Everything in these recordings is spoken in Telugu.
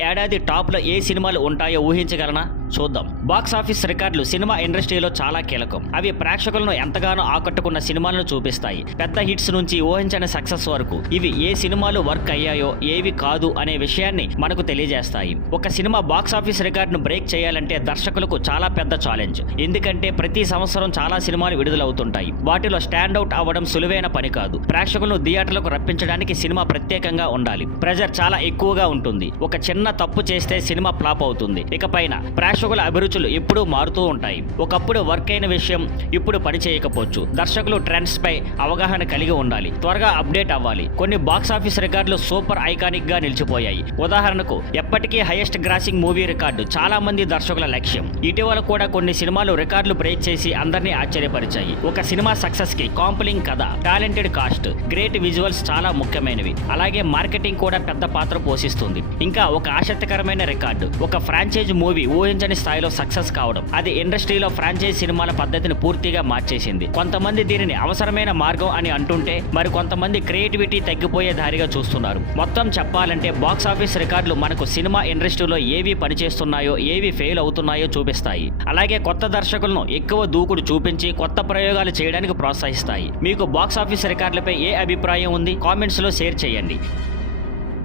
ఏడాది టాప్లో ఏ సినిమాలు ఉంటాయో ఊహించగలనా? చూద్దాం. బాక్స్ ఆఫీస్ రికార్డులు సినిమా ఇండస్ట్రీలో చాలా కీలకం. అవి ప్రేక్షకులను ఎంతగానో ఆకట్టుకున్న సినిమాలను చూపిస్తాయి. పెద్ద హిట్స్ నుంచి ఊహించని సక్సెస్ వరకు ఇవి ఏ సినిమాలు వర్క్ అయ్యాయో ఏవి కాదు అనే విషయాన్ని మనకు తెలియజేస్తాయి. ఒక సినిమా బాక్స్ ఆఫీస్ రికార్డును బ్రేక్ చేయాలంటే దర్శకులకు చాలా పెద్ద ఛాలెంజ్. ఎందుకంటే ప్రతి సంవత్సరం చాలా సినిమాలు విడుదలవుతుంటాయి. వాటిలో స్టాండ్ అవుట్ అవ్వడం సులువైన పని కాదు. ప్రేక్షకులను థియేటర్లకు రప్పించడానికి సినిమా ప్రత్యేకంగా ఉండాలి. ప్రెజర్ చాలా ఎక్కువగా ఉంటుంది. ఒక చిన్న తప్పు చేస్తే సినిమా ఫ్లాప్ అవుతుంది. ఇకపైన ప్రేక్షకుల అభిరుచులు ఎప్పుడూ మారుతూ ఉంటాయి. ఒకప్పుడు వర్క్ అయిన విషయం ఇప్పుడు పని చేయకపోవచ్చు. దర్శకులు ట్రెండ్స్ పై అవగాహన కలిగి ఉండాలి. త్వరగా అప్డేట్ అవ్వాలి. కొన్ని బాక్స్ ఆఫీస్ రికార్డులు సూపర్ ఐకానిక్ గా నిలిచిపోయాయి. ఉదాహరణకు ఎప్పటికీ హైయెస్ట్ గ్రాసింగ్ మూవీ రికార్డు చాలా మంది దర్శకుల లక్ష్యం. ఇటీవల కూడా కొన్ని సినిమాలు రికార్డులు బ్రేక్ చేసి అందరినీ ఆశ్చర్యపరిచాయి. ఒక సినిమా సక్సెస్ కి కాంప్లింగ్ కథ, టాలెంటెడ్ కాస్ట్, గ్రేట్ విజువల్స్ చాలా ముఖ్యమైనవి. అలాగే మార్కెటింగ్ కూడా పెద్ద పాత్ర పోషిస్తుంది. ఇంకా ఒక ఆసక్తికరమైన రికార్డు, ఒక ఫ్రాంచైజ్ మూవీ ఊహించని స్థాయిలో సక్సెస్ కావడం. అది ఇండస్ట్రీలో ఫ్రాంచైజ్ సినిమాల పద్ధతిని పూర్తిగా మార్చేసింది. కొంతమంది దీనిని అవసరమైన మార్గం అని అంటుంటే మరి కొంతమంది క్రియేటివిటీ తగ్గిపోయే దారిగా చూస్తున్నారు. మొత్తం చెప్పాలంటే బాక్స్ ఆఫీస్ రికార్డులు మనకు సినిమా ఇండస్ట్రీలో ఏవి పనిచేస్తున్నాయో ఏవి ఫెయిల్ అవుతున్నాయో చూపిస్తాయి. అలాగే కొత్త దర్శకులను ఎక్కువ దూకుడు చూపించి కొత్త ప్రయోగాలు చేయడానికి ప్రోత్సహిస్తాయి. మీకు బాక్స్ ఆఫీస్ రికార్డులపై ఏ అభిప్రాయం ఉంది? కామెంట్స్ లో షేర్ చేయండి.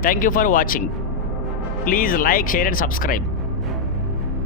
Thank you for watching. Please like, share and subscribe.